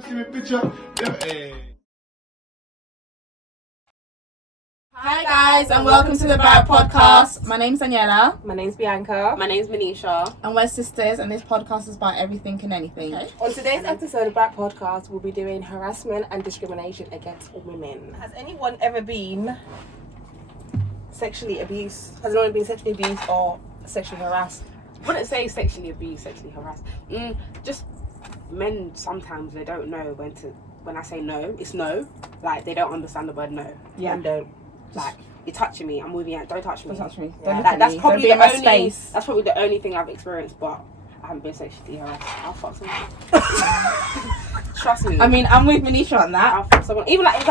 Hi guys, and welcome to the Barrett Podcast. My name's Daniela. My name's Bianca. My name's Manisha. And we're sisters, and this podcast is about everything and anything. Okay. On today's episode of Barrett Podcast, we'll be doing harassment and discrimination against women. Has anyone ever been sexually abused? Has anyone been sexually abused or sexually harassed? I wouldn't say sexually abused, sexually harassed. Just men, sometimes they don't know when I say no, it's no. Like, they don't understand the word no. Yeah. And don't. Like, you're touching me, I'm moving out, don't touch me. Don't touch me. Yeah. Don't That's probably be in my space. That's probably the only thing I've experienced, but I haven't been sexually harassed. I'll fuck someone. Trust me. I mean, I'm with Manisha on that. I'll fuck someone. Even like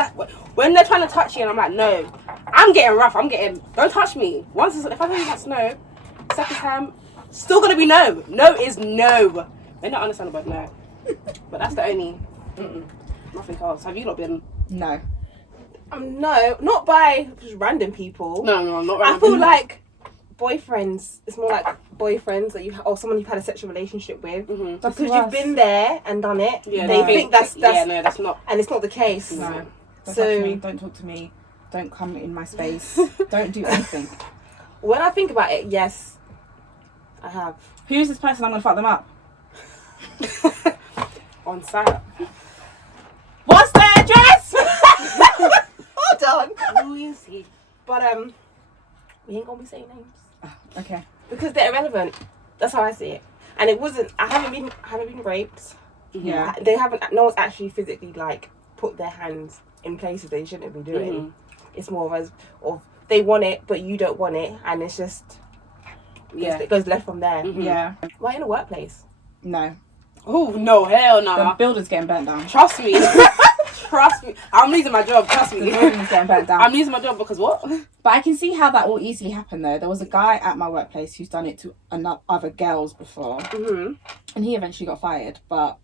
when they're trying to touch you and I'm like, no. I'm getting rough. Don't touch me. If I tell you that's no, second time, still gonna be no. No is no. They don't understand about no. But that's the only. Nothing else. Have you not been? No. No, not by just random people. No, not random. I feel like boyfriends. It's more like boyfriends that or someone you've had a sexual relationship with. Mm-hmm. Because you've been there and done it. Yeah, they think that's yeah, no, that's not. And it's not the case. No. Don't touch me. Don't talk to me. Don't come in my space. Don't do anything. When I think about it, yes, I have. Who's this person? I'm gonna fuck them up. On site. What's their address? Hold on. Who is he? But we ain't gonna be saying names Okay. because they're irrelevant. That's how I see it. And it wasn't. I haven't been raped. Yeah. They haven't. No one's actually physically like put their hands in places they shouldn't be doing. Mm-hmm. It's more of they want it, but you don't want it, and it's just it goes left from there. Mm-hmm. Yeah. Why in a workplace? No. Oh no, hell no. The building's getting burnt down. Trust me. Trust me. I'm losing my job. Trust The me. building's getting burnt down. I'm losing my job because what? But I can see how that will easily happen though. There was a guy at my workplace who's done it to other girls before. Mm-hmm. And he eventually got fired. But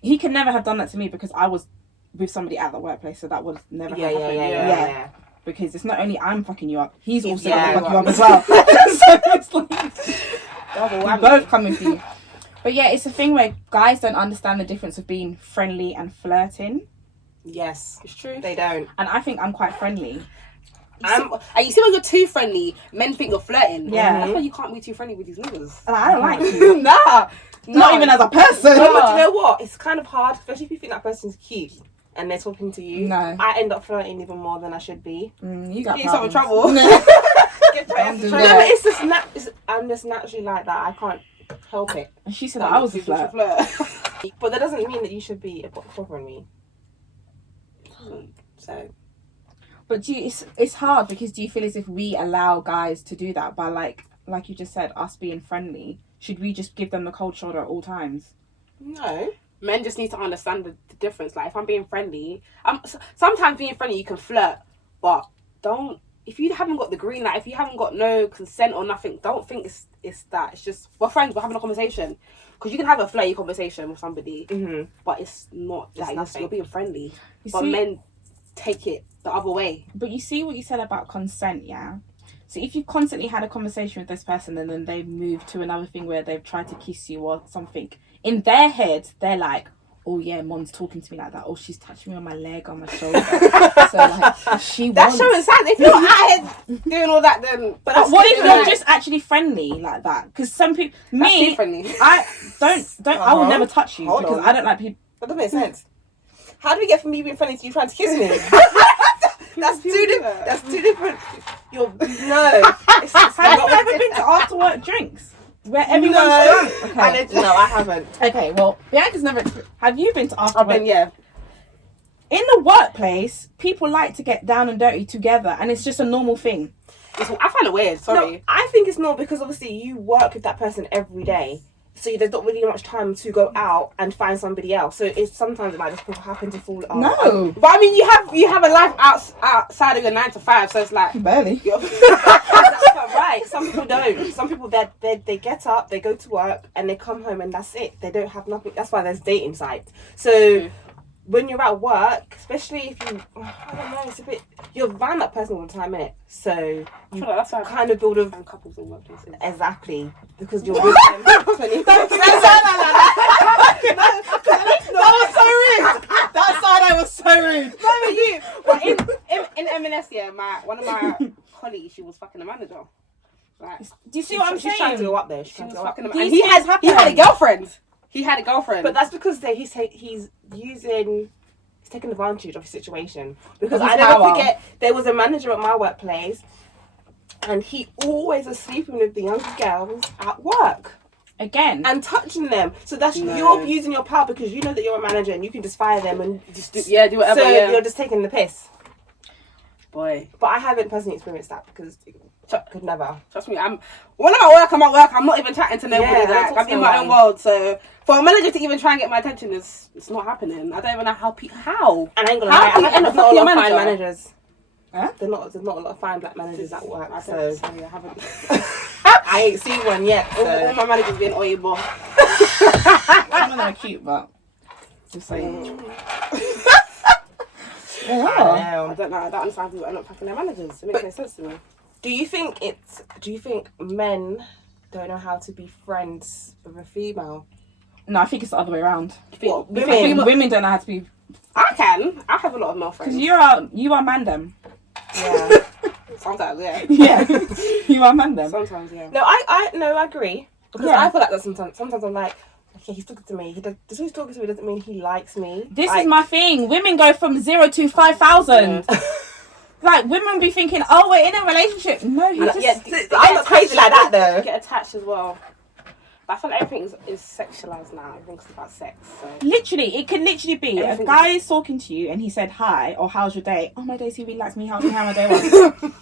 he could never have done that to me because I was with somebody at the workplace, so that would never have happened. Yeah. Because it's not only I'm fucking you up, he's also yeah, gonna fuck you up as well. So it's like Double we're whammy. both coming for you. But yeah, it's a thing where guys don't understand the difference of being friendly and flirting. Yes, It's true. they don't. And I think I'm quite friendly. And you see when you're too friendly, men think you're flirting. Yeah. That's why you can't be too friendly with these niggas. And I don't like you. Nah. Not even as a person. Do you know what? It's kind of hard, especially if you think that person's cute and they're talking to you. No. I end up flirting even more than I should be. You got Get yourself in problems. trouble. Don't do No, that. but it's just I'm just naturally like that. I can't help it. And she said that I was a flirt. But that doesn't mean that you should be bothering me. So. But it's hard because do you feel as if we allow guys to do that by like you just said, us being friendly? Should we just give them the cold shoulder at all times? No. Men just need to understand the difference. Like, if I'm being friendly, sometimes being friendly you can flirt, but don't. If you haven't got the green light, if you haven't got no consent or nothing, don't think it's that. It's just we're friends. We're having a conversation. Because you can have a flirty conversation with somebody, but it's not that. You're being friendly. But men take it the other way. But you see what you said about consent, yeah? So if you constantly had a conversation with this person and then they move to another thing where they've tried to kiss you or something, in their head, they're like, oh yeah, mom's talking to me like that. Oh, she's touching me on my leg, on my shoulder. So like, That's showing signs. If you're out here doing all that, then. But what if you're just actually friendly like that? Because some people, me, friendly. I don't. I will never touch you because I don't like people. That doesn't make sense. How do we get from me being friendly to you trying to kiss me? That's two different. Have you ever been to after work drinks where everyone's drunk? Okay. No, I haven't. Okay, well, Bianca's never. Have you been to after work? Yeah. In the workplace, people like to get down and dirty together, and it's just a normal thing. I find it weird. Sorry. No, I think it's not because obviously you work with that person every day. So there's not really much time to go out and find somebody else. So it's sometimes it might just happen to fall. No, but I mean, you have a life outside of your 9 to 5, so it's like barely. That's not right. Some people don't. Some people they get up, they go to work, and they come home, and that's it. They don't have nothing. That's why there's dating sites. So when you're at work, especially if you, I don't know, it's a bit, you're around that person all the time, innit? So you that's why kind of build a couples in workplaces. Exactly, because you're with them. That was so rude. rude. No, you. But in M&S, yeah, one of my colleagues, she was fucking a manager. Like, Do you see what I'm saying? She's trying to go up there. she was Go up. fucking a These and he things had a girlfriend. He had a girlfriend. But that's because he's taking advantage of his situation. Because Of his I never power. forget, there was a manager at my workplace, and he always was sleeping with the younger girls at work Again. and touching them. So that's you're abusing your power because you know that you're a manager and you can just fire them and just do whatever. So yeah. you're just taking the piss. Boy, But I haven't personally experienced that because I could never. trust me. When I'm at work. I'm not even chatting to nobody. Yeah, Like, I'm in my own world. So for a manager to even try and get my attention it's not happening. I don't even know how. And I ain't gonna How lie, can you end there's up not a fucking lot of manager? fine managers. Huh? There's not a lot of fine black managers at work. I So sorry, I haven't. I ain't seen one yet. All So. my managers being oil. Some of them are cute, but just saying. I don't Yeah. know. I don't know. I don't understand people end up packing their managers. It makes no sense to me. Do you think men don't know how to be friends with a female? No, I think it's the other way around. What, I think women don't know how to be, I can. I have a lot of male friends. because you are mandem. Yeah. Sometimes, yeah. Yeah, you are mandem. Sometimes, yeah. No, I agree. Because Yeah. I feel like that sometimes. Sometimes I'm like, okay, he's talking to me. Just he's talking to me doesn't mean he likes me. This Like, is my thing. Women go from 0 to 5,000. Like women be thinking, oh, we're in a relationship. No, he just. yeah, I'm not crazy like that though. Get attached as well. But I feel like everything is sexualized now. Everything's about sex. So. Literally, it can literally be Everything a guy is talking to you and he said hi or how's your day? Oh, my day's he really likes me. How's how my day was?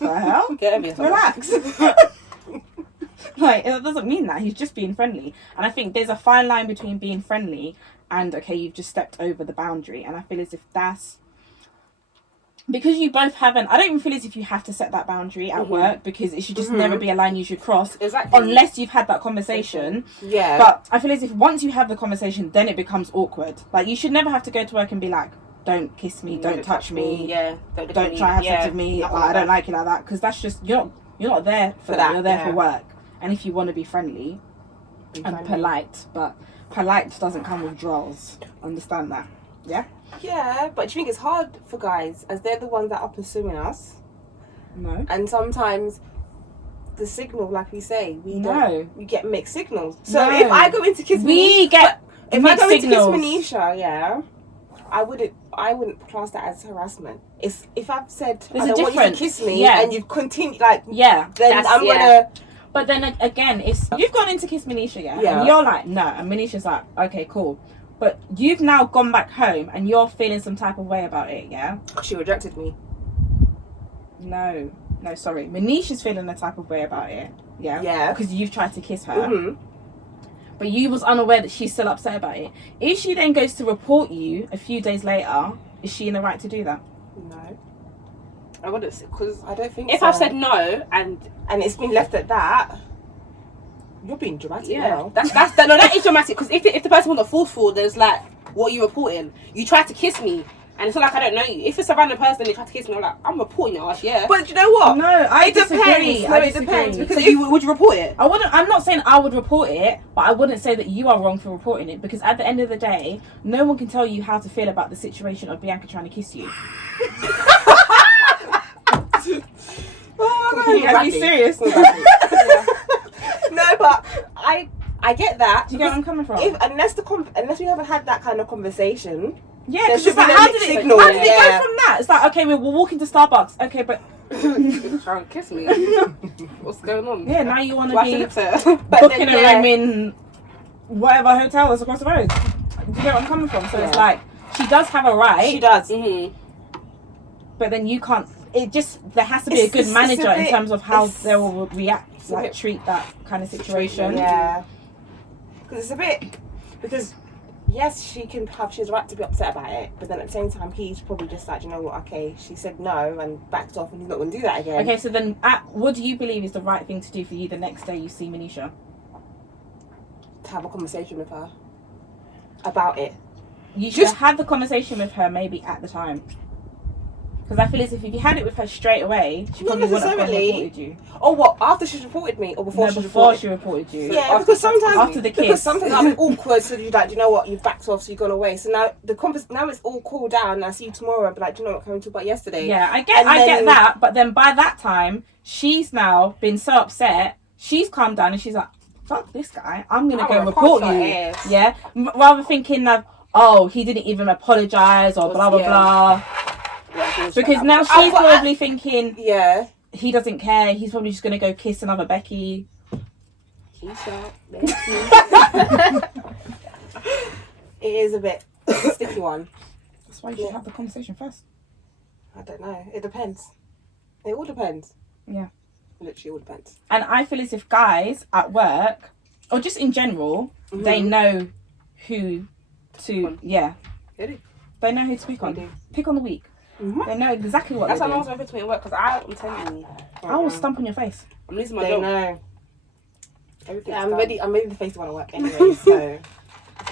The hell? Get over yourself. Relax. Like it doesn't mean that he's just being friendly. And I think there's a fine line between being friendly and okay, you've just stepped over the boundary. And I feel as if that's because you both haven't. I don't even feel as if you have to set that boundary at work because it should just never be a line you should cross. Exactly. Unless you've had that conversation. Yeah. But I feel as if once you have the conversation, then it becomes awkward. Like you should never have to go to work and be like, "Don't kiss me, don't touch me, Yeah. don't try to have sex with me. Like, I don't like it like that." Because that's just you're not there for that. You're there for work. And if you want to be friendly and polite, but polite doesn't come with draws. Understand that? Yeah. Yeah, but do you think it's hard for guys as they're the ones that are pursuing us? No. And sometimes the signal, like we say, we get mixed signals. So No. if I go into kiss We get if I mixed go into signals. kiss Manisha, yeah, I wouldn't class that as harassment. It's if I've said There's I a don't want you to difference. kiss me Yeah. and you've continued like Yeah. then I'm gonna But then again, it's you've gone into kiss Manisha, yeah, Yeah. and you're like, no, and Manisha's like, okay, cool. But you've now gone back home and you're feeling some type of way about it, yeah? she rejected me. No, sorry. Manisha's feeling a type of way about it, yeah? Yeah. Because you've tried to kiss her. Mm-hmm. But you was unaware that she's still upset about it. If she then goes to report you a few days later, is she in the right to do that? No, I wouldn't, because I don't think if so. I've said no and it's been left at that, you're being dramatic now. that is dramatic. Because if the person wasn't forceful, there's like, what are you reporting? You tried to kiss me, and it's not like I don't know you. If it's a random person and they try to kiss me, I'm like, I'm reporting your ass, yeah. But you know what? No, I It depends. disagree. No, I it disagree. depends, because So would you report it? I'm not saying I would report it, but I wouldn't say that you are wrong for reporting it because at the end of the day, no one can tell you how to feel about the situation of Bianca trying to kiss you. Oh my You gotta be serious. Do No, but I get that. you get where I'm coming from? Unless we haven't had that kind of conversation. Yeah, There because should it's like, be no how did mixed it signal, how did it yeah. go from that? It's like, okay, we're walking to Starbucks. Okay, but Trying to kiss me. What's going on? yeah, now you want to Why be should it say? But booking then, a yeah. room in whatever hotel that's across the road. Do you get where I'm coming from? So it's Yeah. like, she does have a right. She does. Mm-hmm. But then you can't. It just there has to be a good It's a manager in bit- terms of how it's- they will react, a like bit- treat that kind of situation. Yeah. Because it's a bit. Because yes, she has a right to be upset about it, but then at the same time, he's probably just like, you know what? Okay, she said no and backed off, and he's not going to do that again. Okay, so then, what do you believe is the right thing to do for you the next day you see Manisha? To have a conversation with her about it. You should have had the conversation with her maybe at the time. Because I feel as if you had it with her straight away, she Not probably wouldn't have necessarily. reported you. Or what? After she reported me, or before No, she before reported? she reported you. Yeah, After- because sometimes after the because kiss. sometimes I'm awkward, so you're like, do you know what? You've backed off, so you've gone away. So now now it's all cooled down. And I see you tomorrow, and be like, do you know what? Can we talk about yesterday? Yeah, I And get then- that, but then by that time, she's now been so upset. She's calmed down and she's like, "Fuck this guy! I'm gonna I'm go gonna report punch her you." ass. Yeah, rather thinking that, oh, he didn't even apologize or blah blah Yeah. blah. Yeah, Because now she's Oh, but probably thinking Yeah. he doesn't care. He's probably just gonna go kiss another Becky. It is a bit a sticky one. That's why you should have the conversation first. I don't know. It depends. It all depends. Yeah. Literally all depends. And I feel as if guys at work, or just in general, they know who to, They do. they know who to pick They on. do. Pick on the weak. They know exactly what That's they're how long doing. it's been to me at work, because I'm telling you, I will stamp on your face. I'm losing my They job. know. Everything's Yeah, I'm done. ready. I'm ready to face the one at work anyway, so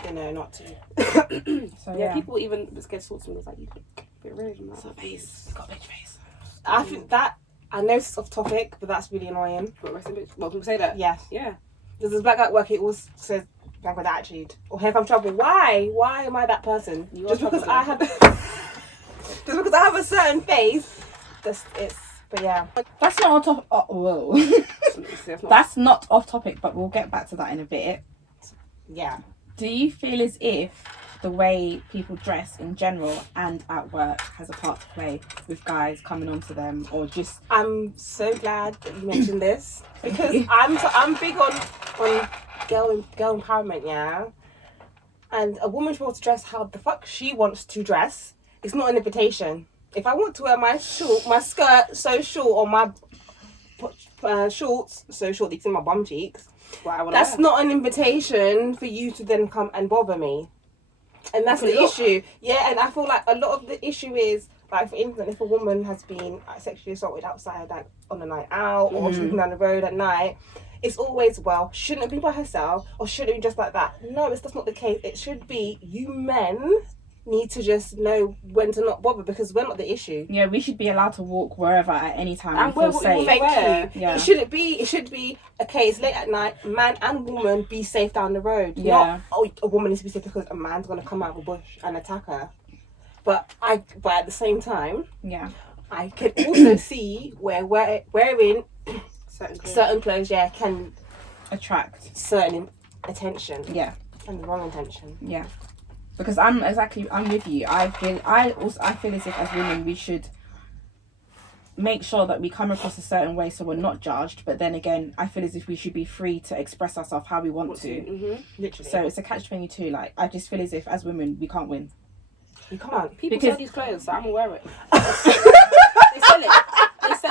they know not to. So Yeah, people even scared to talk to me. It's like, you look a bit rude. I'm like, It's a face. It's got a big face. I think that I know it's off topic, but that's really annoying. What, rest in bitch? Well, people say that. Yes. Yeah. There's this black guy at work. He always says black with attitude, or here comes trouble. Why? Why am I that person? You are Just because trouble. I have. Just because I have a certain face. But yeah. That's not on top. Oh, whoa. It's not- That's not off topic, but we'll get back to that in a bit. Yeah. Do you feel as if the way people dress in general and at work has a part to play with guys coming onto them, or just I'm so glad that you mentioned this because I'm big on girl empowerment, yeah. And a woman should be able to dress how the fuck she wants to dress. It's not an invitation. If I want to wear my skirt so short, or my shorts so short they can see my bum cheeks, what I wanna that's wear. not an invitation for you to then come and bother me. And that's the Look. issue. Yeah, and I feel like a lot of the issue is, like, for instance, if a woman has been sexually assaulted outside, like on a night out, or she's walking down the road at night, it's always, well, shouldn't it be by herself, or should it be just like that? No, that's not the case. It should be you men need to just know when to not bother, because we're not the issue. yeah, we should be allowed to walk wherever at any time And and wear feel what we safe. want. Thank you. Yeah. It should be okay, it's late at night, man and woman be safe down the road. Yeah. Not, oh, a woman needs to be safe because a man's gonna come out of a bush and attack her. But at the same time, Yeah, I can also see where wearing Certain clothes. certain clothes, can attract. certain attention Yeah, and the wrong attention. yeah. Because I'm with you. I feel as if as women we should make sure that we come across a certain way so we're not judged. But then again, I feel as if we should be free to express ourselves how we want to. Mm-hmm. Literally. So it's a catch-22. Like, I just feel as if as women we can't win. you can't. People Because- sell these clothes, so I'm gonna wear it. They sell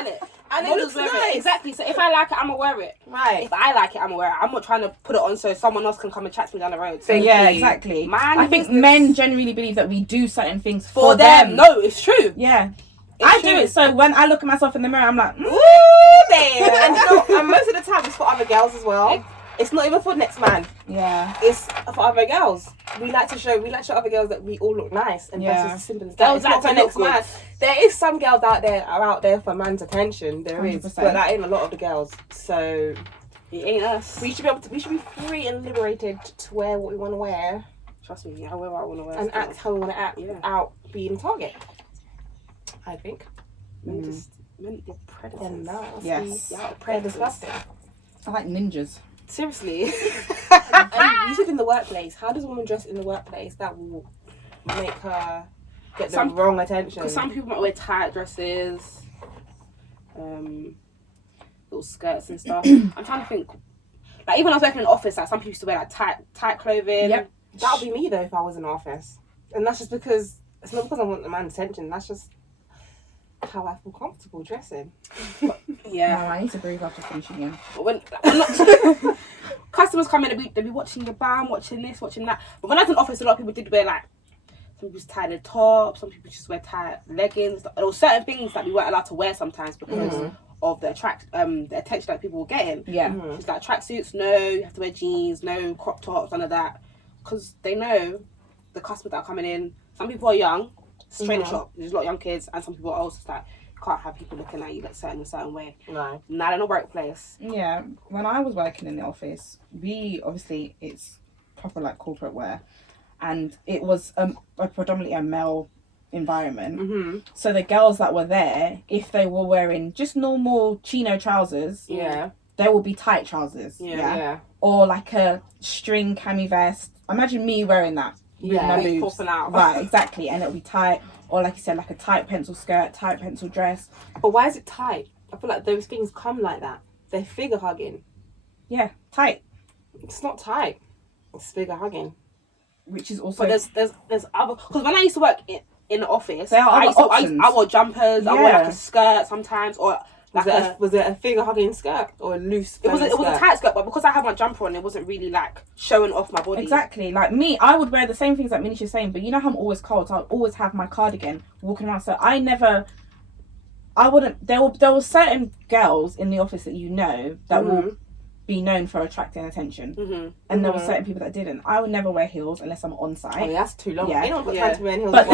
it. And it Models looks wear nice. Exactly. So if I like it, I'm gonna wear it. Right. If I like it, I'm gonna wear it. I'm not trying to put it on so someone else can come and chat to me down the road. So Thank Yeah, you. exactly. Man, I think business. men generally believe that we do certain things for them, no, it's true. Yeah. It's I true. do it. So when I look at myself in the mirror, I'm like, Ooh, damn. and, and most of the time it's for other girls as well. It's not even for next man. yeah. It's for other girls. We like to show other girls that we all look nice, and Yeah. that's just as simple as that. Girls It's not like for to look next good. man. There is some girls out there for man's attention. There is, 100%. but that ain't a lot of the girls. So It ain't us. we should be free and liberated to wear what we want to wear Trust me, I wear what I want to wear. and still. act how we want to act Yeah. without being target. I think. Men, they're predators. And nasty. Yes. Y'all are They're predators. disgusting. I like ninjas. Seriously. And you said in the workplace. How does a woman dress in the workplace that will make her get the Some- wrong attention? Because some people might wear tight dresses, little skirts and stuff. I'm trying to think. Like even when I was working in an office, like some people used to wear like tight clothing. Yep. That would be me though if I was in the office. And that's just because it's not because I want the man's attention. That's just how I feel comfortable dressing. Yeah. No, I need to breathe after finishing him. But when customers come in, they be watching your bum, watching this, watching that. But when I was in office, a lot of people did wear like, some people just tie their top, some people just wear tight leggings. There were certain things that we weren't allowed to wear sometimes because of the attention that people were getting. Yeah. It's like tracksuits, no, you have to wear jeans, no crop tops, none of that. Because they know the customers that are coming in, some people are young, It's a trainer shop. There's a lot of young kids and some people are old. So it's like, you can't have people looking at you like in a certain way. No. Not in a workplace. Yeah, when I was working in the office, it's proper like corporate wear, and it was a predominantly a male environment. Mm-hmm. So the girls that were there, if they were wearing just normal chino trousers, Yeah. there will be tight trousers. Yeah. Or like a string cami vest. Imagine me wearing that. With Yeah. my It's boobs. popping out. Right, exactly, and it'll be tight. Or like you said, like a tight pencil skirt, tight pencil dress. But why is it tight? I feel like those things come like that. They're figure hugging. Yeah, tight. It's not tight. It's figure hugging. Which is also... But there's other... Because when I used to work in the office, There are I other options. wore jumpers, I wore like Yeah. a skirt sometimes, or like Was it a figure hugging skirt or a loose? it was a tight skirt, but because I had my jumper on, it wasn't really like showing off my body. Exactly. Like me, I would wear the same things that Minisha's saying, but you know how I'm always cold, so I'll always have my cardigan walking around. So there were certain girls in the office that you know that will be known for attracting attention. Mm-hmm. And there were certain people that didn't. I would never wear heels unless I'm on site. Oh, yeah, that's too long. Yeah. Ain't no got time to be wearing heels. But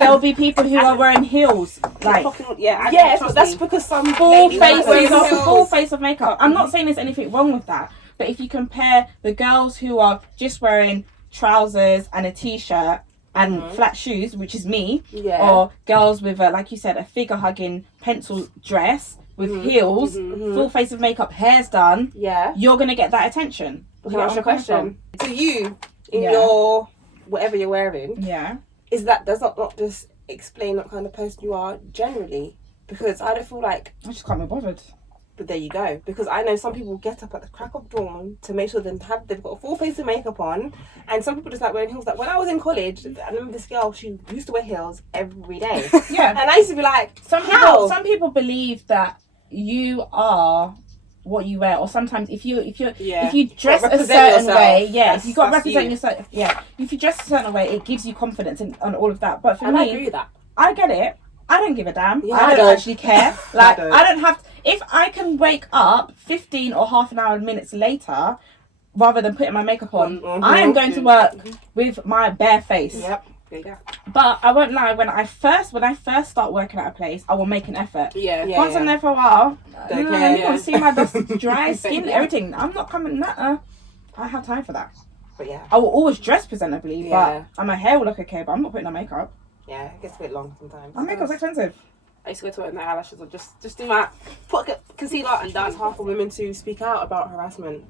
there will be people who are wearing heels, like But that's because some full ladies face wear heels. full face of makeup. I'm not saying there's anything wrong with that, but if you compare the girls who are just wearing trousers and a t-shirt and flat shoes, which is me, or girls with like you said, a figure hugging pencil dress with heels, full face of makeup, hair's done, you're gonna get that attention. Can I ask you a question? To you, in Yeah. your whatever you're wearing, Yeah. does that not just explain what kind of person you are generally? Because I don't feel like. I just can't be bothered. But there you go. Because I know some people get up at the crack of dawn to make sure they've got a full face of makeup on, and some people just like wearing heels. Like when I was in college, I remember this girl. She used to wear heels every day. Yeah. And I used to be like, Some people believe that you are what you wear, or sometimes if you dress a certain way, if you got to represent yourself, if you dress a certain way, it gives you confidence and all of that. But for me, I agree with that. I get it. I don't give a damn. Yeah, I don't actually care. Like don't. I don't have. If I can wake up 15 or half an hour minutes later, rather than putting my makeup on, I am going to work with my bare face. Yep. But I won't lie. When I first start working at a place, I will make an effort. Once I'm there for a while, you can see my dry skin, everything. I'm not coming. I have time for that. But yeah. I will always dress presentably, but and my hair will look okay. But I'm not putting on makeup. Yeah, it gets a bit long sometimes. My makeup's expensive. I used to go to work with my eyelashes or just do my put concealer and dance. It's hard for women to speak out about harassment.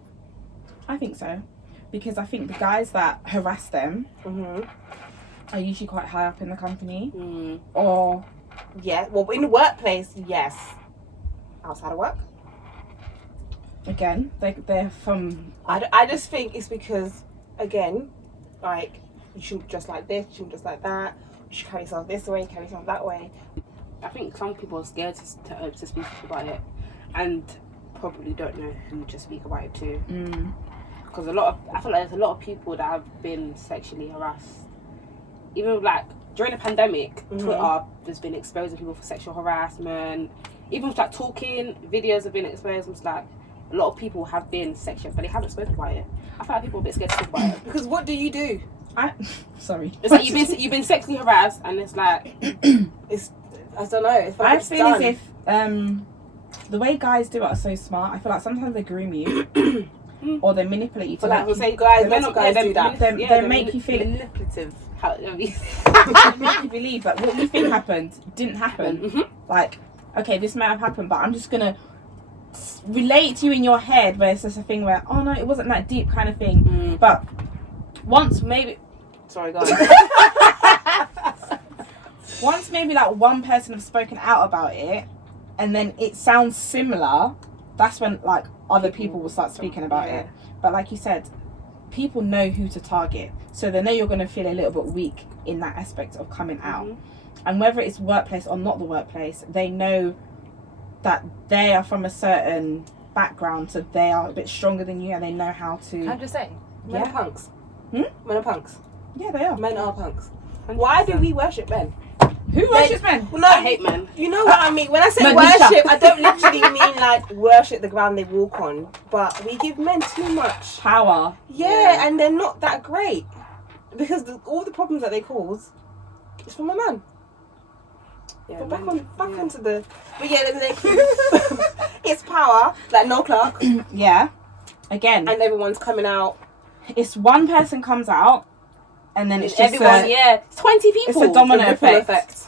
I think so, because I think the guys that harass them are usually quite high up in the company, or well, in the workplace, yes. Outside of work, again, they're from. I just think it's because, again, like you shouldn't dress like this, you shouldn't dress like that. You should carry yourself this way, carry yourself that way. I think some people are scared to speak about it, and probably don't know who to speak about it to. Because I feel like there's a lot of people that have been sexually harassed. Even like during the pandemic, Twitter has been exposing people for sexual harassment. Even with like talking, videos have been exposed. It's like a lot of people have been sexual, but they haven't spoken about it. I feel like people are a bit scared to talk about it. Because what do you do? Sorry. It's like you've been sexually harassed, and it's like I don't know. I feel as if the way guys do it are so smart. I feel like sometimes they groom you or they manipulate you to But like, make say guys do that. They make you feel manipulative. make you believe that what you think happened didn't happen. Like, okay, this may have happened, but I'm just gonna relate to you in your head, where it's just a thing where, oh no, it wasn't that deep kind of thing. But once maybe once maybe like one person have spoken out about it, and then it sounds similar, that's when like other people will start speaking about it. But like you said, people know who to target, so they know you're going to feel a little bit weak in that aspect of coming out. And whether it's workplace or not the workplace, they know that they are from a certain background, so they are a bit stronger than you, and they know how to. Can I just say, men are punks. Men are punks. Yeah, they are. Men are punks. Why do we worship men? Who worships men? Well, no, I hate men. You know what I mean? When I say Manisha. worship, I don't literally mean like worship the ground they walk on, but we give men too much Power. Yeah, and they're not that great because all the problems that they cause is from a man. Yeah, But back yeah. onto the. But yeah, it's power. Like no Clark, Yeah. Again, and everyone's coming out. it's one person comes out, and then it's just everyone. Yeah, it's 20 people. It's a domino The ripple effect.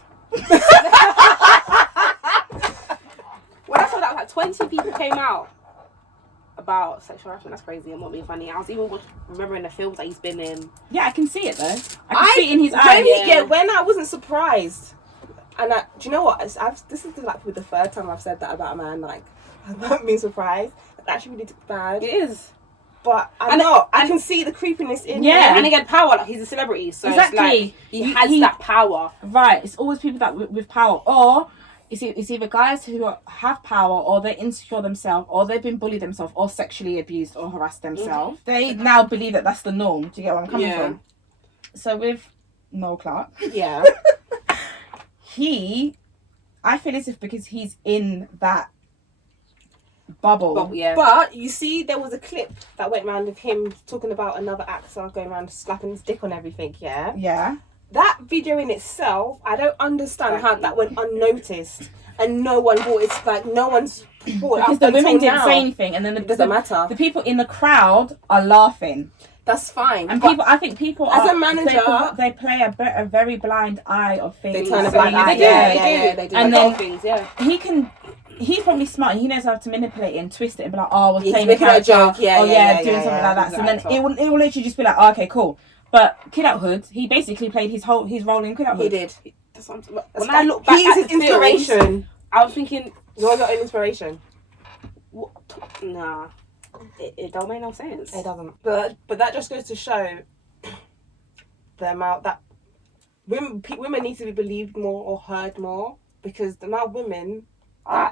When I saw that, like 20 people came out about sexual harassment. That's crazy. I'm not being funny. I was even remembering the films that he's been in. Yeah, I can see it though. I can see it in his when eyes. when I wasn't surprised, and do you know what? This is like the third time I've said that about a man. Like, I've not been surprised. It actually really bad. It is. But I can see the creepiness in Yeah. him. And again, power. Like, he's a celebrity, so Exactly. it's like he has that power. Right. It's always people that with power, or it's either guys who have power, or they're insecure themselves, or they've been bullied themselves, or sexually abused, or harassed themselves. They now believe that that's the norm. Do you get where I'm coming from? So with Noel Clark, Yeah. I feel as if because he's in that bubble. But you see, there was a clip that went around of him talking about another actor going around slapping his dick on everything. Yeah. Yeah. That video in itself, I don't understand how that went unnoticed, and no one brought it. Like no one's brought it Because up the until women didn't now. say anything, and then It doesn't matter. The people in the crowd are laughing. That's fine. And but I think people as are, a manager, they play a very blind eye of things. They turn a blind eye. They do. And Like, then things, yeah. He's probably smart. He knows how to manipulate it and twist it and be like, oh, I was He's playing a making a character. joke. Yeah, doing something like that. He's So an then actor. it will literally just be like, oh, okay, cool. But Kid Out Hood, he basically played his role in Kid Out Hood. He did. When I look back he's at his the films, inspiration. I was thinking, You're your own inspiration. what? Nah, it don't make no sense. It doesn't. But that just goes to show the amount that women need to be believed more or heard more, because the amount of women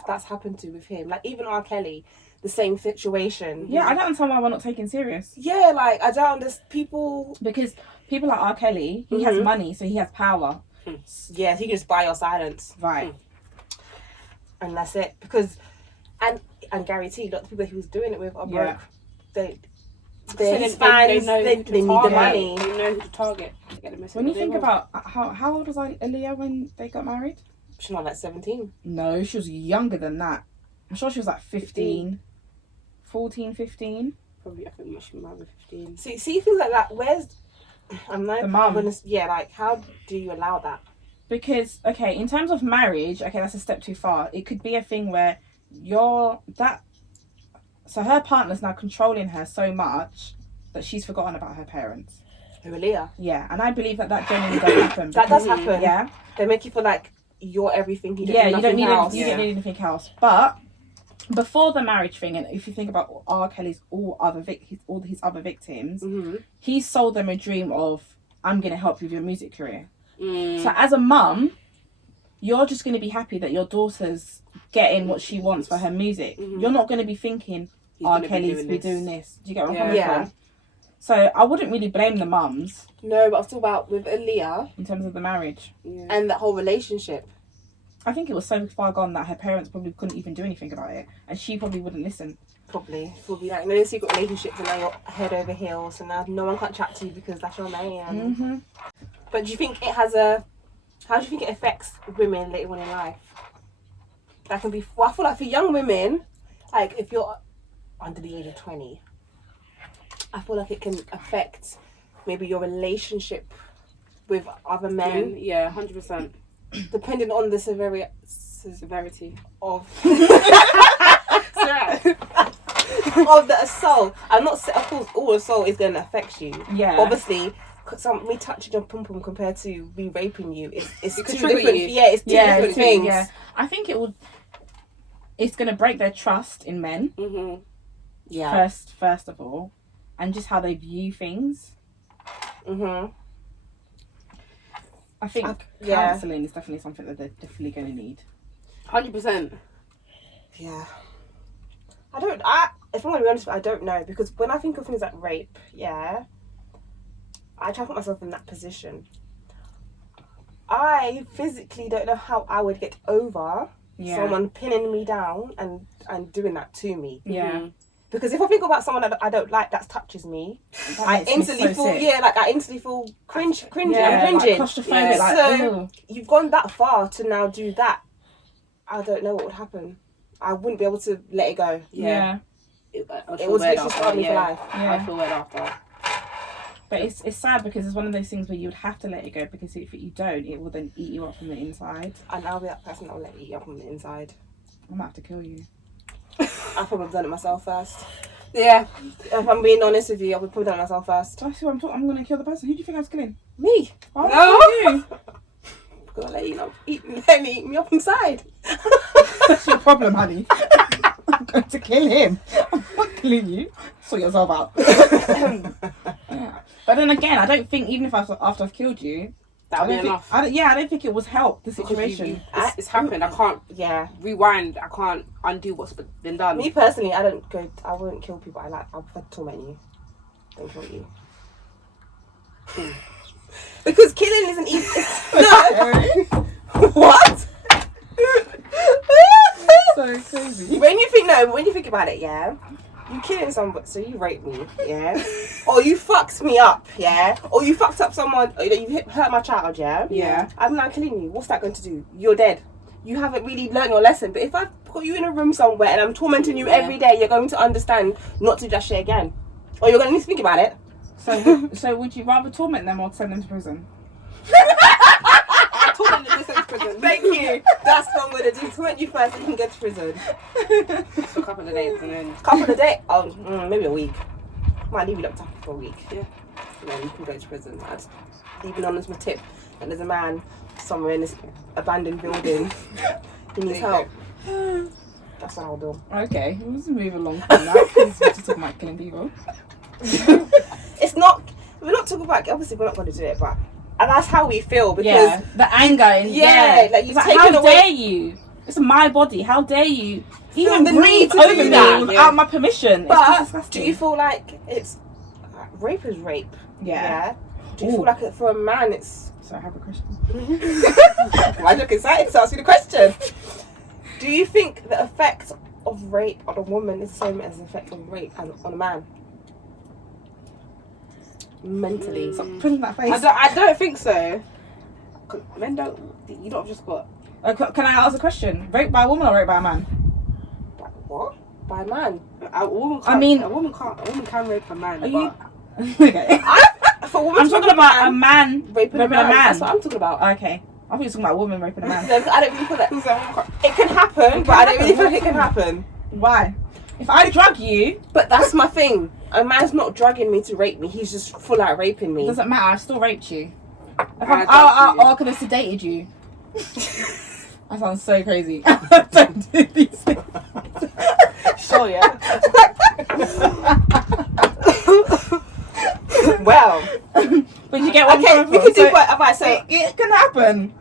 that's happened to with him, like even R. Kelly, the same situation. Yeah, I don't understand why we're not taking serious. Yeah, like I don't understand people. Because people like R. Kelly, he has money, so he has power. Yeah, he can just buy your silence, Right. and that's it. Because and Gary T, lots of people he was doing it with are broke. They're his fans. They need the money. They know who to target to get the message. When you think about how old was Aaliyah when they got married? She's not like 17. No, she was younger than that. I'm sure she was like 15. 14, 15. Probably, I think she might be 15. See things like that. Where's I'm not The mum. like how do you allow that? Because, okay, in terms of marriage, okay, that's a step too far. It could be a thing where so her partner's now controlling her so much that she's forgotten about her parents. Who, Aaliyah? Yeah, and I believe that genuinely does happen. That does happen. Yeah. They make you feel like you're everything. You don't need you don't need anything else. But before the marriage thing, and if you think about R. Kelly's all his other victims, he sold them a dream of, I'm going to help you with your music career. So as a mum, you're just going to be happy that your daughter's getting what she wants for her music. You're not going to be thinking, R. Kelly's be doing this. Do you get what I'm coming from? So I wouldn't really blame the mums. No, but I'm talking about with Aaliyah in terms of the marriage and that whole relationship. I think it was so far gone that her parents probably couldn't even do anything about it, and she probably wouldn't listen. Probably will be like no secret relationships, and now you're head over heels, and now no one can chat to you because that's your man. But do you think it has how do you think it affects women later on in life? That can be. Well, I feel like for young women, like if you're under the age of 20, I feel like it can affect maybe your relationship with other men. Yeah, 100%. Depending on the severity of of the assault. I'm not. Of course, all assault is going to affect you. Yeah. Obviously, me touching your pum pum compared to me raping you, it's two trigger different. you. Yeah, it's two different things. Yeah, I think it's going to break their trust in men. Yeah. First of all, and just how they view things. I think counselling is definitely something that they're definitely going to need. 100%. Yeah. If I'm going to be honest, I don't know, because when I think of things like rape, I try to put myself in that position. I physically don't know how I would get over someone pinning me down and doing that to me. Yeah. Because if I think about someone that I don't like that touches me, I instantly feel cringy. Yeah, I'm cringing. like claustrophobic. So Like, ew. you've gone that far to now do that. I don't know what would happen. I wouldn't be able to let it go. Yeah. It was literally scarring me for life. Yeah. I feel weird after. But it's sad because it's one of those things where you would have to let it go, because if you don't, it will then eat you up from the inside. And I'll be that person that will let it eat up on the inside. I might have to kill you. I probably have done it myself first. Yeah. If I'm being honest with you, I'll probably done it myself first. That's who I'm talking. I'm going to kill the person. Who do you think I was killing? Me. Why No. you? Because I let me eat me up inside. That's your problem, honey. I'm going to kill him. I'm not killing you. Sort yourself out. Yeah. But then again, I don't think, even if after I've killed you, That would be enough. I don't think it was help the situation. It's happened. I can't rewind. I can't undo what's been done. Me personally, I wouldn't kill people I like. I prefer to torment you. Don't kill you. Because killing isn't easy. No. What? So crazy. When you think about it, yeah, you killing somebody, so you raped me, yeah, or you fucked me up, yeah, or you fucked up someone, or you hurt my child, yeah. Yeah. I'm now killing you. What's that going to do? You're dead. You haven't really learned your lesson. But if I put you in a room somewhere and I'm tormenting you every day, you're going to understand not to do that shit again, or you're going to need to think about it. So would you rather torment them or send them to prison? I told them to listen to prison. Thank you. That's what I'm going to do. Torment you first, and you can get to prison. For a couple of days and then. Couple of days? Maybe a week. Might leave you locked up for a week. Yeah. And then you can go to prison. I'd leave on as my tip. And there's a man somewhere in this abandoned building. He needs help. That's what I'll do. Okay, let's move along from that, because we're just talking about killing people. It's not. We're not talking about. Obviously, we're not going to do it, but and that's how we feel because Yeah, the anger. And, like you've it's taken how away. dare you? It's my body. How dare you even the breathe need to over do me that. without my permission? It's But disgusting. do you feel like it's rape is rape? Yeah. Do you Ooh. feel like for a man it's? So I have a question. Why look excited to ask you the question? Do you think the effect of rape on a woman is the same as the effect of rape on a man? Mentally. Stop putting that face. I don't think so. Men don't. You don't have just got. Can I ask a question? Rape by a woman or rape by a man? What? By a man? A woman can rape a man. Are you? but Okay. For a woman I'm talking about a man raping a man. That's what I'm talking about. Okay. I thought you were talking about a woman raping a man. No, I don't really feel that. It can happen, but I don't really feel like it can happen. Why? If I drug you, But that's my thing. A man's not drugging me to rape me. He's just full out raping me. it doesn't matter. I still raped you. If I I could have sedated you. That sounds so crazy. Don't do these things. Sure, yeah. Well, But you get what okay, I'm we coming can do from. what about so. It can happen.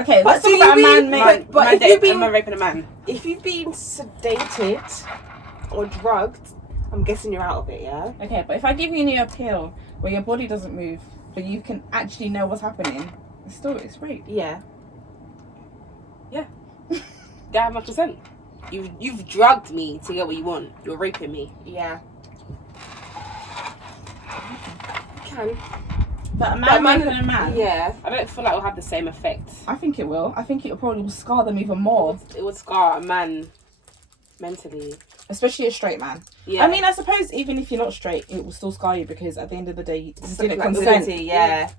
Okay, But let's do talk about a you man. mean- but if you've been- man raping a man, If you've been sedated or drugged, I'm guessing you're out of it, yeah? Okay, but if I give you a pill where your body doesn't move, but you can actually know what's happening, it's rape. Yeah. they have my consent. You've drugged me to get what you want. You're raping me. Yeah. Can. But a man raping a man, Yeah. I don't feel like it'll have the same effect. I think it will. I think it probably will scar them even more, It would scar a man mentally. especially a straight man. Yeah. I mean, I suppose even if you're not straight, it will still scar you because at the end of the day, you didn't Like consent. validity, yeah.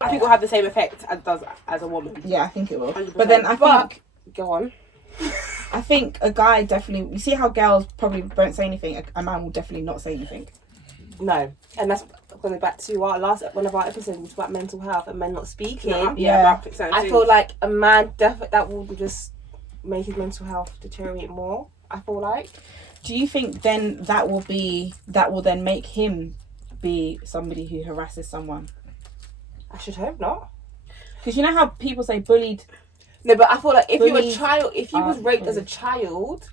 I think it'll have the same effect as it does as a woman. Yeah, I think it will. 100%. But then I But- think Go on. I think a guy definitely. You see how girls probably don't say anything. A man will definitely not say anything. No. And that's going back to our one of our episodes was about mental health and men not speaking. Yeah. About certain I things. feel like a man that will just make his mental health deteriorate more. I feel like. Do you think then that will then make him be somebody who harasses someone? I should hope not. Because you know how people say bullied. No, but I feel like if you're a Bullied child, if he was raped as a bullied. child,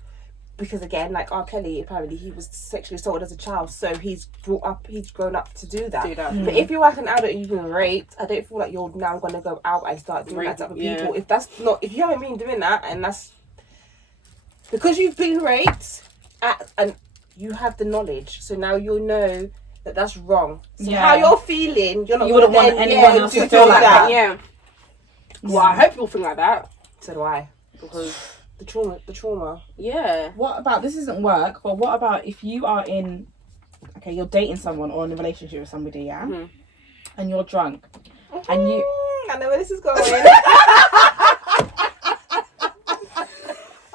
because again, like R. Kelly, apparently he was sexually assaulted as a child, so he's grown up to do that. But if you're like an adult and you've been raped, I don't feel like you're now going to go out and start doing that to other people. Yeah. If you haven't been doing that, and that's because you've been raped, and you have the knowledge, so now you'll know that that's wrong. So how you're feeling, you're not. You wouldn't want anyone else to feel like that. Yeah. Well, I hope you'll think like that. So do I, because the trauma. Yeah. What about, this isn't work, but what about if you are in, okay, you're dating someone or in a relationship with somebody, yeah? Mm-hmm. And you're drunk. And you... I know where this is going.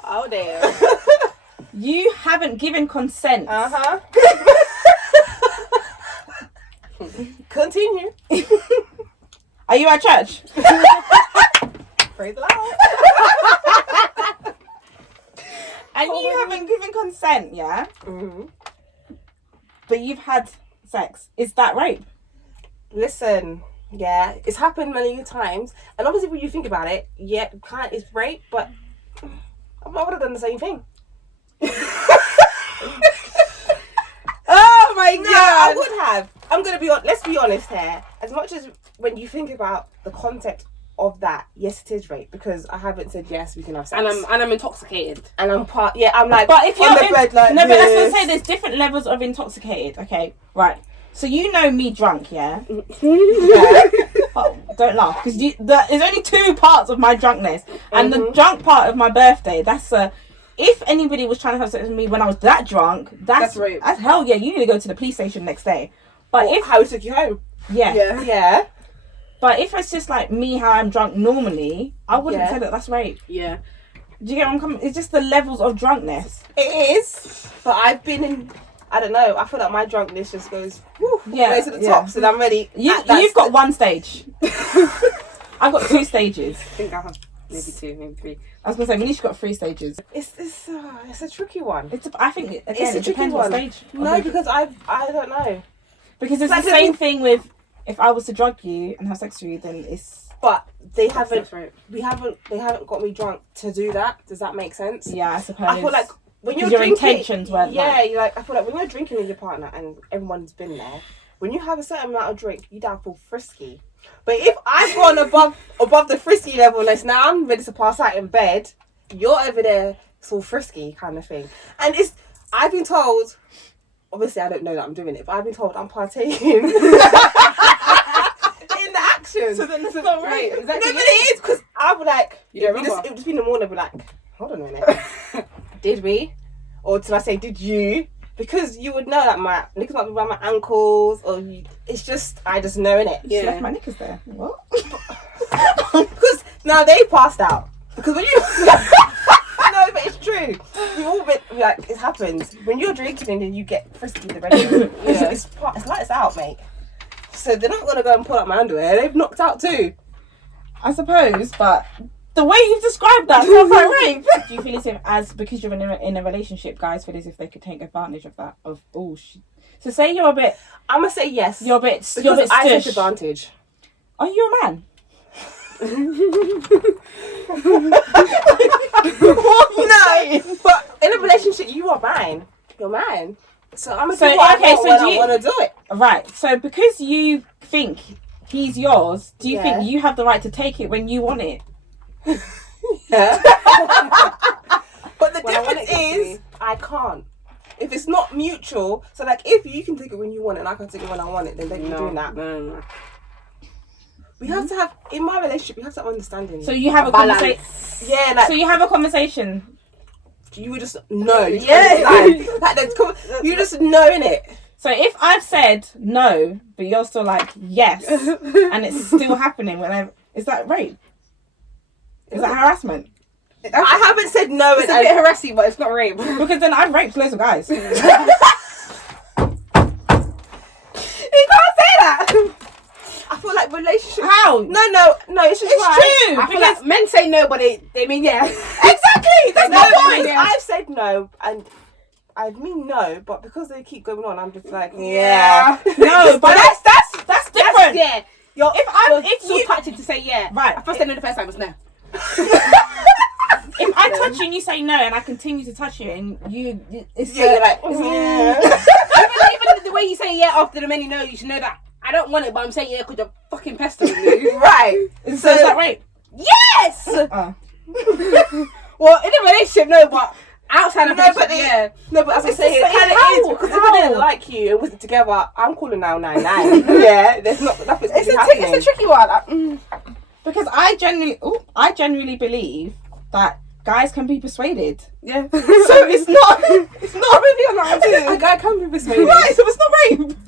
Oh, damn. You haven't given consent. Uh-huh. Continue. Are you at church? Praise the Lord. And you haven't given consent, yeah? Mm-hmm. But you've had sex. Is that rape? Listen, yeah, it's happened many times, and obviously when you think about it, yeah, kind it's rape, but I would have done the same thing. Oh my god. No, I would have. I'm gonna be let's be honest here. As much as when you think about the context of that, yes, it is rape, because I haven't said yes, we can have sex, And I'm intoxicated. and I'm part. Yeah, I'm like. But if you're on the bed like no, but that's what I'm this. saying. There's different levels of intoxicated. Okay, right. So you know me drunk, yeah? Yeah. Oh, don't laugh, because there's only two parts of my drunkenness, and the Mhm. drunk part of my birthday. That's if anybody was trying to have sex with me when I was that drunk, that's rape. That's hell yeah. You need to go to the police station next day. But if How we took you home? Yeah. Yeah. but if it's just like me, how I'm drunk normally, I wouldn't Yeah. say that that's rape. Yeah. Do you get what I'm coming? It's just the levels of drunkenness. It is, but I've been in. I don't know. I feel like my drunkenness just goes, whew, Yeah, goes to the yeah. top, so I'm ready. You've got one stage. I've got two stages. I think I have maybe 2, maybe 3. I was gonna say Manisha's got 3 stages. It's a tricky one. I think again, It's a it tricky depends what one. stage. No, because I don't know. Because it's Like, the same thing with if I was to drug you and have sex with you, then it's But they haven't. That's rape. They haven't got me drunk to do that. Does that make sense? yeah, I suppose. I feel like when you're your drinking, intentions weren't yeah, you're like I feel like when you're drinking with your partner and everyone's been there, when you have a certain amount of drink, you don't feel frisky. But if I've gone above the frisky level, and now I'm ready to pass out in bed, you're over there, it's all frisky kind of thing. And I've been told, obviously I don't know that I'm doing it, but I've been told I'm partaking in the action. So then it's not rape. Is No, that but it is, because I'll be like, You don't it would remember? just be in the morning, I'll be like, hold on a minute. Did we? Or did I say, did you? Because you would know that my knickers might be around my ankles, or it's just, I just know, innit? She Yeah. left my knickers there. What? Because now they passed out. Because when you... No, but it's true. We've all been, like, it happens. When you're drinking and then you get frisky the rest of it, it's like it's out, mate. So they're not going to go and pull out my underwear. They've knocked out too. I suppose, but the way you've described that sounds like rape. Do you feel as if, because you're in a relationship, guys feel as if they could take advantage of that? So say you're a bit, I'm going to say yes. you're a bit because I take stush. advantage. Are you a man? No, but in a relationship, you are mine. You're mine. So I'm gonna So, do what okay, I want so when do I you- want to do it. Right. So because you think he's yours, do you Yeah. think you have the right to take it when you want it? Yeah. But the When I want difference it, give it to is, me. I can't. If it's not mutual, so like if you can take it when you want it and I can take it when I want it, then don't be doing that. No. We have to have, in my relationship, we have to have understanding. So you have a Balance. conversation. yeah, like So you have a conversation. you would just know. You Yeah. understand. Like, you just knowing it. So if I've said no, but you're still like yes, and it's still happening, is that rape? Is that harassment? I haven't said no. It's and a bit harassing, but it's not rape. Because then I've raped loads of guys. You can't say that. I feel like relationship. How? No, it's just It's right. true. I feel Because like men say no, but they mean yeah. exactly, that's No, my because point. I've said no, and I mean no, but because they keep going on, I'm just like, Yeah. No, but that's different. Yeah. If so you touching to say yeah. Right. I first said no the first time was no. if I touch you and you say no, and I continue to touch you, and it's yeah, you're like, even the way you say yeah after the many no, you should know that I don't want it, but I'm saying yeah because you're fucking pestering me. right. so is that rape? Yes. Oh. Well, in a relationship, no, but together, I'm calling 999. Yeah, there's nothing. It's a tricky one. Because I genuinely believe that guys can be persuaded. Yeah. So it's not Maybe on that too. A guy can be persuaded. right. So it's not rape.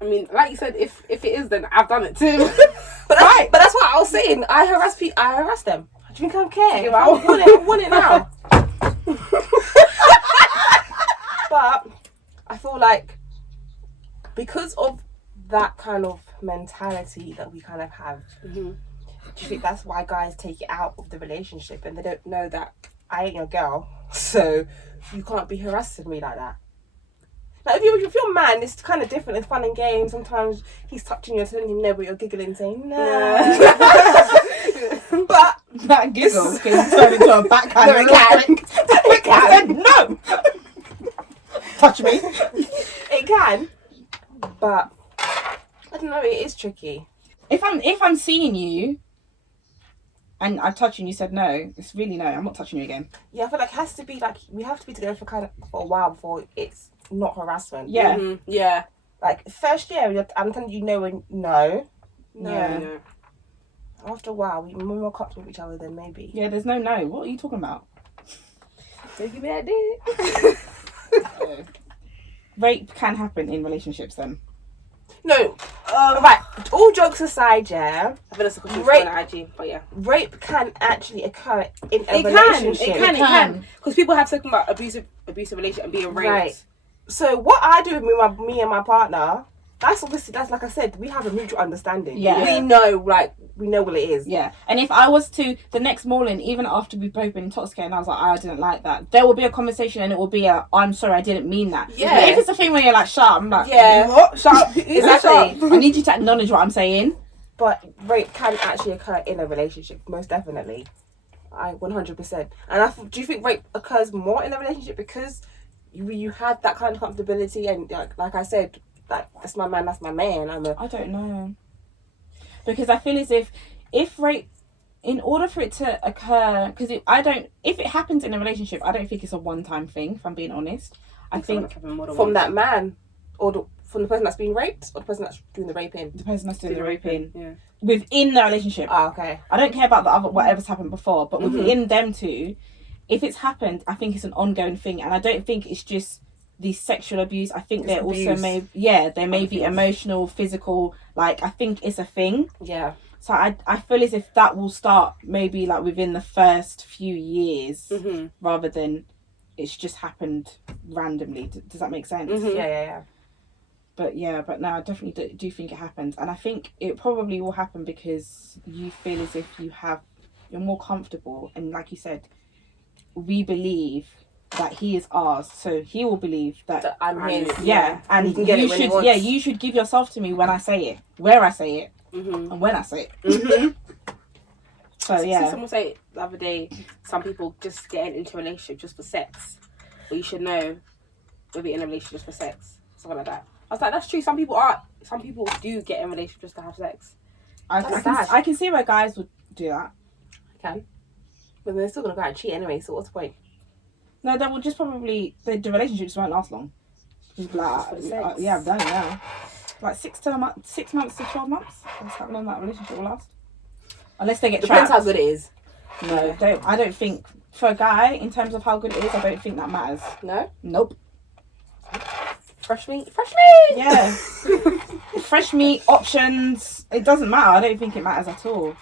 I mean, like you said, if it is, then I've done it too. But that's what I was saying. I harass them. Do you think I care? Yeah, I want it now. But I feel like because of that kind of mentality that we kind of have, do you think that's why guys take it out of the relationship and they don't know that I ain't your girl, so you can't be harassing me like that? Like if you're a man, it's kind of different. It's fun and games. Sometimes he's touching you, telling him no, but you're giggling, saying no. But That giggle can turn into a backhand. No, it can. No. Touch me. It can, but I don't know. It is tricky. If I'm seeing you and I'm touching you, said no, it's really no. I'm not touching you again. Yeah, I feel like it has to be like we have to be together for a while before it's not harassment. Yeah. Mm-hmm. Yeah. Like first year, I'm telling you no and no. Yeah. No. After a while, when we're more comfortable with each other, then maybe. Yeah. There's no no. What are you talking about? Maybe that did. Rape can happen in relationships then. No. Right. All jokes aside, yeah. I think that's a question Rape- on IG, but yeah. Rape can actually occur in a relationship. It can. Because people have spoken about abusive relationship and being raped. Right. So what I do with me and my partner, that's like I said, we have a mutual understanding. Yeah. We know what it is. Yeah. And if I was to the next morning, even after we've both been intoxicated, and I was like, I didn't like that, there will be a conversation and it will be I'm sorry, I didn't mean that. Yeah. But if it's a thing where you're like, shut up, I'm like, Yeah. What? Shut up. Exactly. I need you to acknowledge what I'm saying. But rape can actually occur in a relationship, most definitely. 100%. And do you think rape occurs more in a relationship because you have that kind of comfortability and like I said, that's my man, that's my man. I don't know. Because I feel as if rape, in order for it to occur, because if it happens in a relationship, I don't think it's a one-time thing, if I'm being honest. I think from that man, or from the person that's being raped, or the person that's doing the raping. the person that's doing the raping, Yeah. within the relationship. Oh, okay. I don't care about the other whatever's happened before, but within them two, if it's happened, I think it's an ongoing thing, and I don't think it's just the sexual abuse. I think there also may be emotional, physical. Like I think it's a thing. Yeah. So I feel as if that will start maybe like within the first few years, rather than it's just happened randomly. Does that make sense? Yeah. But no, I definitely do think it happens, and I think it probably will happen because you feel as if you're more comfortable, and like you said, we believe that he is ours, so he will believe that I'm his. Yeah, and he can get it when he wants. you should give yourself to me when I say it, where I say it, and when I say it. So yeah. Someone say the other day, some people just get into a relationship just for sex, but you should know we'll be in a relationship just for sex, something like that. I was like, that's true. Some people do get in a relationship just to have sex. I can see where guys would do that. Can. But they're still gonna go out and cheat anyway. So what's the point? No, they will just probably the relationship just won't last long. Just be like, yeah, I've done it now. Like 6 months to 12 months. That's how long that relationship will last. Unless they get Depends trapped. how good it is. No, I don't think for a guy in terms of how good it is, I don't think that matters. No. Nope. Fresh meat. Yeah. Fresh meat options. It doesn't matter. I don't think it matters at all.